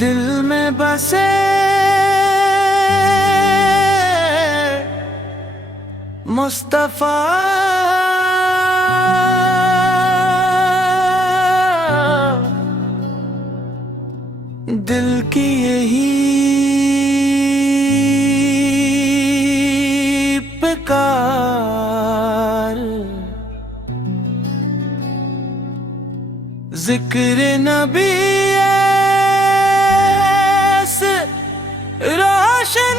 دل میں بسے مصطفیٰ دل کی یہی پکار، ذکر نبی ایسے روشن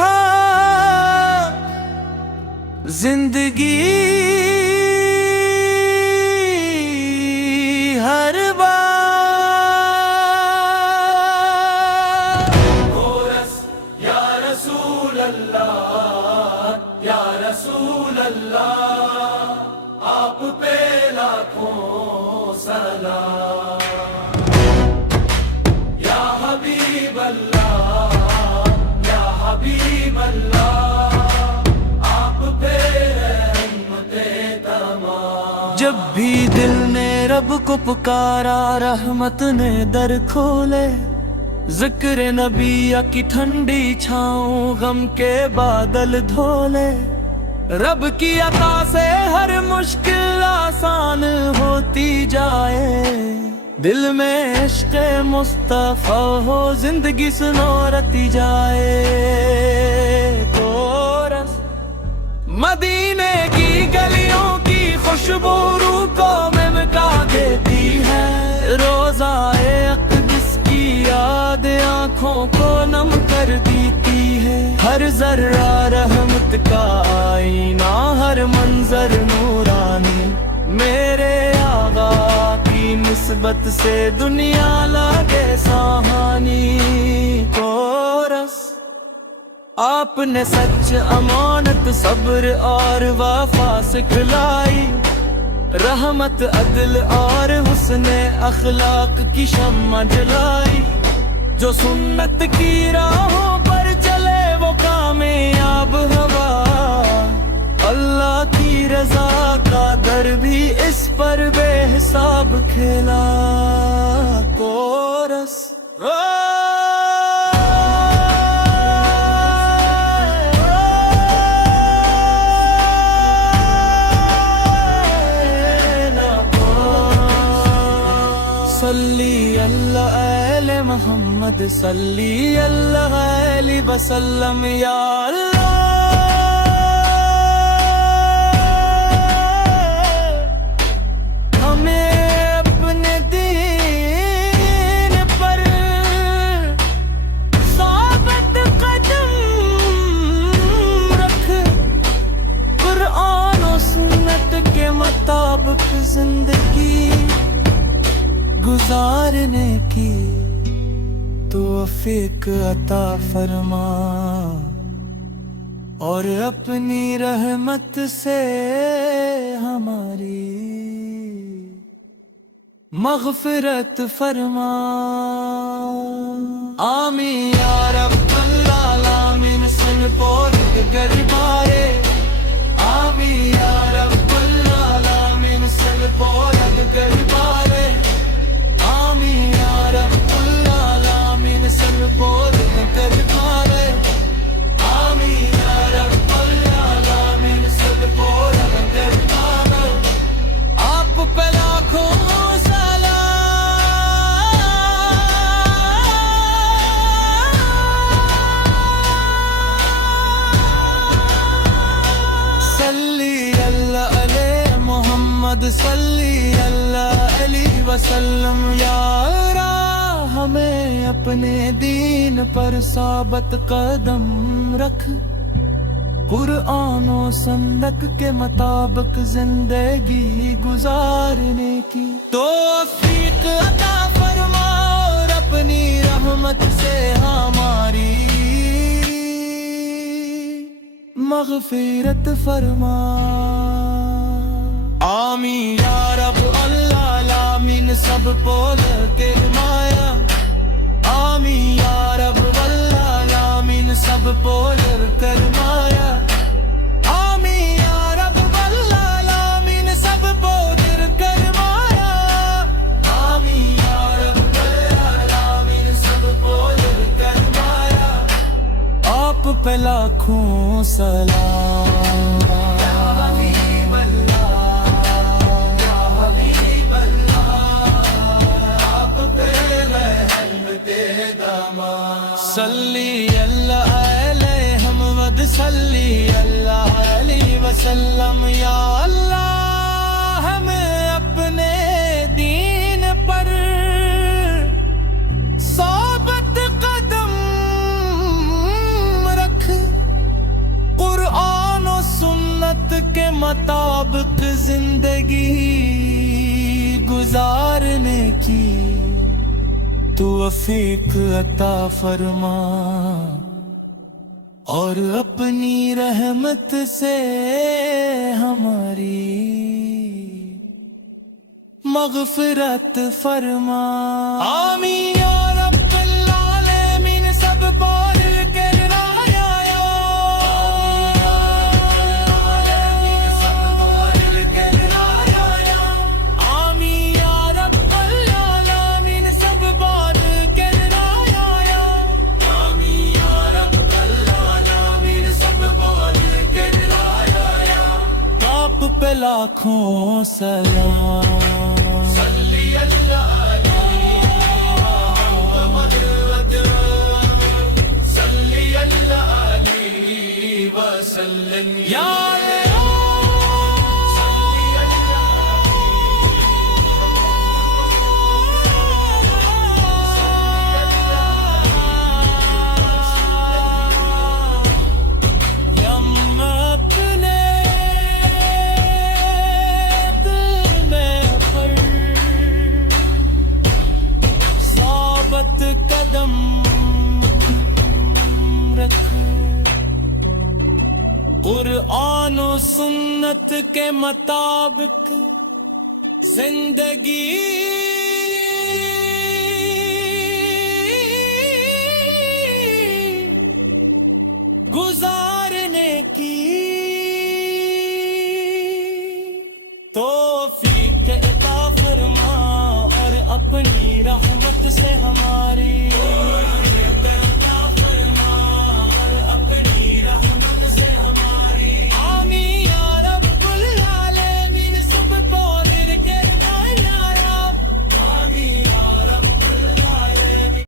ہو زندگی ہر بار۔ کورس یا رسول اللہ یا رسول اللہ، آپ پہ لاکھوں سلام۔ یا حبیب اللہ یا حبیب اللہ، آپ پہ رحمتیں تمام۔ جب بھی دل نے رب کو پکارا، رحمت نے در کھولے، ذکر نبی کی ٹھنڈی چھاؤں غم کے بادل دھولے۔ رب کی عطا سے ہر مشکل آسان ہوتی جائے، دل میں عشق مصطفیٰ ہو زندگی سنورتی جائے۔ کورس مدینے کی گلیوں کی خوشبو روح کو ممکا دیتی ہے، روزائے اقدس کی یاد آنکھوں کو نم کر دیتی ہے۔ ہر ذرہ رحمت کا آئینہ، ہر منظر نورانی، میرے آقا کی نسبت سے دنیا لگے سہانی۔ کورس آپ نے سچ، امانت، صبر اور وفا سکھلائی، رحمت، عدل اور حسن اخلاق کی شمع جلائی۔ جو سنت کی راہوں پر چلے وہ کامیاب ہوا، اللہ کی رضا کا در بھی اس پر بے حساب کھیلا۔ کورس صلی اللہ علی محمد، صلی اللہ علیہ وسلم۔ یا اللہ ہمیں اپنے دین پر ثابت قدم رکھ، قرآن و سنت کے مطابق زندگی گزارنے کی توفیق عطا فرما، اور اپنی رحمت سے ہماری مغفرت فرما۔ آمین یا رب العالمین، سن پورد گربارے۔ آمین یا رب العالمین، سن پورد گربارے۔ آمین یا رب العالمین، سن پورد گربارے۔ آمین یا رب العالمین، سن پورد گربارے۔ آپ پہ لاکھوں صلی اللہ علیہ وسلم۔ یارا ہمیں اپنے دین پر ثابت قدم رکھ، قرآن و سنت کے مطابق زندگی گزارنے کی توفیق عطا فرما، اور اپنی رحمت سے ہماری مغفرت فرما۔ آمین یا رب العالمین، سب پول کے مایا۔ آمین یا رب العالمین، سب پول کر مایا۔ پہ لاکھوں سلام یا حبیب اللہ یا حبیب اللہ آپ پہ رحمت داماد صلی اللہ علیہ محمد صلی اللہ علیہ وسلم یا اللہ ہمیں اپنے دین پر ثابت قدم رکھ قرآن و سنت کے مطابق زندگی گزارنے کی توفیق عطا فرما اور اپنی رحمت سے ہماری مغفرت فرما آمین یا رب العالمین سب بول کے پہ لاکھوں سلام صلی اللہ علیہ محمد صلی اللہ علیہ وسلم یا قدم رکھ قرآن و سنت کے مطابق زندگی گزارنے کی توفیق عطا فرما اور اپنی رحمت سے ہماری